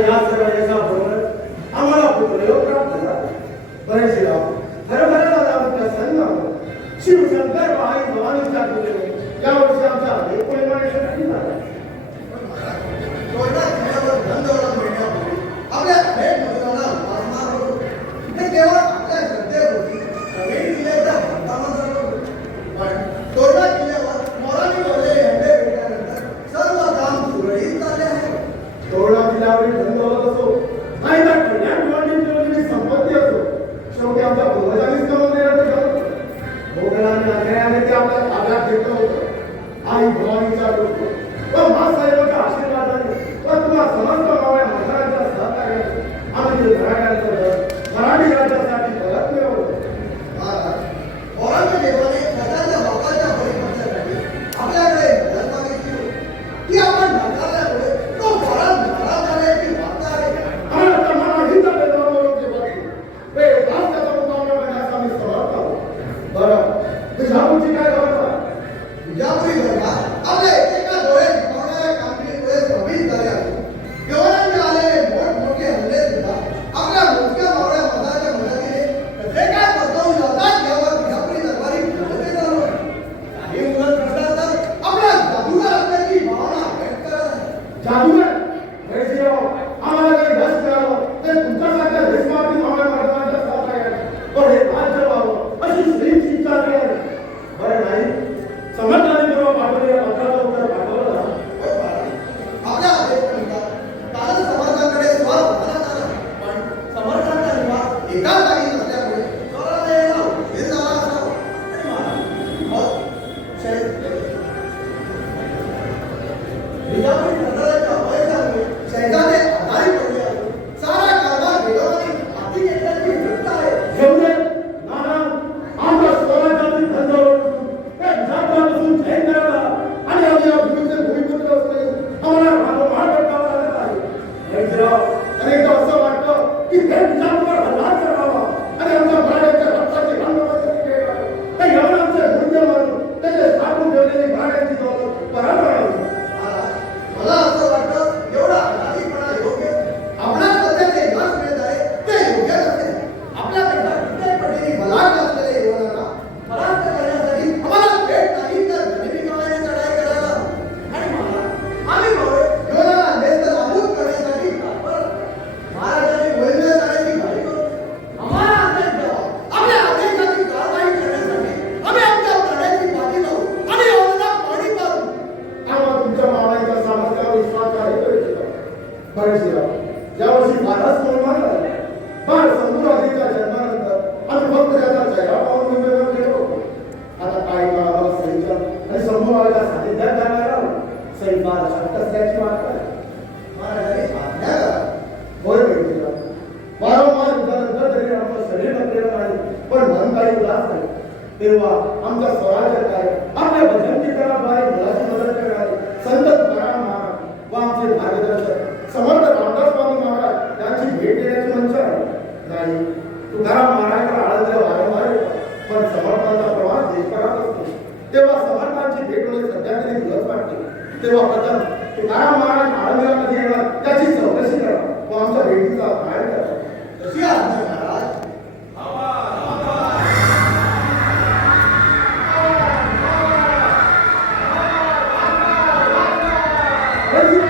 आणि या सर्व यशाबरोबर आम्हाला पुत्रयोग प्राप्त झाला. बरेचसे राव खरोखरच आमच्या सन्मान शिवशंकर व आई भवानीच्या कृपेने यावर्षी आमच्या 19 वर्षासाठी झाला. कोयना किल्ल्यावर धनदौलत मिळण्यापूर्वी आपल्या अनेक मजुरांना वाचणार होतो. हे केवळ आपल्या श्रद्धेपोटी नवीन किल्ल्याच्या बांधकामासाठी होते. पण कोयना किल्ल्यावर मोरांनी ठेवलेले हंडे भेटल्यानंतर सर्व काम सुरळीत चालले आहे. तोरणा किल्ल्यावरील धनदौलत असो नाहीतर कल्याण ठेवलेली संपत्ती असो, शेवटी आमच्या पूर्वजांनीच करून देण्याचं ठरवलं. मोगलांनी अन्यायाने ते आपल्या ताब्यात घेतलं होतं. आई भवानीच्या रूप व मासाहेबांच्या आशीर्वादाने व तुम्हा समस्त मावळ्या मंडळांच्या सहकार्याने आम्ही ते मराठी राज्यासाठी परत मिळवलं. औरंगजेबाने स्वतःच्या बापाच्या परिपक्षासाठी आपल्याकडे मदत मागितली होती. ती आपण नाकारल्यामुळे तो घरात नाराज झाल्याची वार्ता आहे. आम्हाला तर मराठीचा बेदावा औरंगजेबाची बेदास त्याचा मुकाबला करण्यास आम्ही समर्थ आहोत. बरं, विजापूरची काय खबर? विजापुरी दरबार आपल्या एकेका डोळे दिखावणाऱ्या कामगिरीमुळे भ्रमित झाले आहे. यवनांचे आलेले मोठमोठे हल्ले सुद्धा आपल्या मोजक्या मावळ्या मनाच्या मदतीने कसे काय बसवून जातात यावर विजापुरी दरबारी प्रगती चालू आहे. काही मुलं करतात तर आपल्या जादूगार असल्याची भावना व्यक्त करत आहे. जादूगार वैश्यराव, आम्हाला काही यश मिळालं ते तुमच्यासारख्या देशमाती मावळ्या मर्दांच्या सहकार्याने पण हे राज्य व्हावं अशी श्रीची इच्छा आहे. बरं नाही समर्थाने जेव्हा पाठवलेल्या पत्राचं उत्तर पाठवलं ना, आपल्या आदेशानुसार काल समर्थांकडे स्वार होण्यात आला. पण समर्थांचा निवास एका जागी नसल्यामुळे स्वराला यायला उशीर झाला असावा. मग विजापुरी सरदाराच्या अपयशामुळे शैजाने आजारी पडले असून सारा कारभार वेगाने हाती घेतल्याची वृत्त आहे. घेऊ दे नाना, आमच्या स्वराज्यातील धनदौलत त्या विजापुरापासून जैन करायला आणि आम्ही या भूमीचे भूमिपुत्र असले आम्हाला रामोमाळ भेटावा लागत आहे. वैश्यराव, अनेकदा असं वाटतं की हे विजापूरवर हल्ला करावा आणि आमच्या मराठ्यांच्या रक्ताची रंगबंदी केली. त्या यवनांचे मूल्य मारून त्याचे साठवून ठेवलेली मराठ्यांची दौलत परत आणावी. मला असं वाटतं एवढा अनादीपणा योग्य. आपल्या सध्याचे यश मिळत आहे ते योग्य नसेल. आपल्यापेक्षा कित्येक पटीने बलाढ्य असलेले यवनांना परास्त करण्यासाठी आम्हाला भेट नाही तर गनिमीकामाने चढाई करायला आणि आम्ही भावे यवनांना नेस्त नाबूद करण्यासाठी तत्पर आहोत. महाराजांनी बोलले जाण्याची घाई करू. आम्हाला आदेश द्यावा. आपल्या आदेशाची कारवाई करण्यासाठी आम्ही आमच्या प्राण्याची बाजी लावू आणि यवनांना पाणी पाजू. आम्हाला तुमच्या मावळ्यांच्या सामर्थ्यावर विश्वास आहे. वैश्यराव, यावर्षी फारच मोलमान झाला. पण संपूर्णाधीच्या जन्मानंतर आम्ही फक्त त्याचा चेहरा पाहून मुंबईवर गेलो होतो. आता काही काळ आम्हाला सैन्य आणि संपूर्णाच्या सानिध्यात जाणार आहोत. सैन्याला शक्त असल्याची वाटत आहे. महाराजांनी आज्ञा करा. होय वैश्यराव, वारंवार युद्धानंतर जरी आमचं शरीर नसलेलं नाही पण मन काही उदास नाही, तेव्हा आमच्या स्वराज्य कार्य आपल्या भजन कीर्तनाद्वारे मुलाची मदत करणारे संत तुकाराम महाराज व आमचे मार्गदर्शक समर्थ रामदास स्वामी महाराज यांची भेट देण्याची मंच आहे. नाही, तुकाराम महाराजांना आळंदीला वारंवार येतात, पण समर्थांचा प्रवास देशभरात असतो. तेव्हा समर्थांची भेट होणे सध्या तरी दिवस वाटते. तेव्हा प्रथम तुकाराम महाराज आळंदीला कधी येणार त्याची चौकशी करा व आमच्या भेटीचा काय करा. तशी आज्ञा महाराज. वैश्यराव,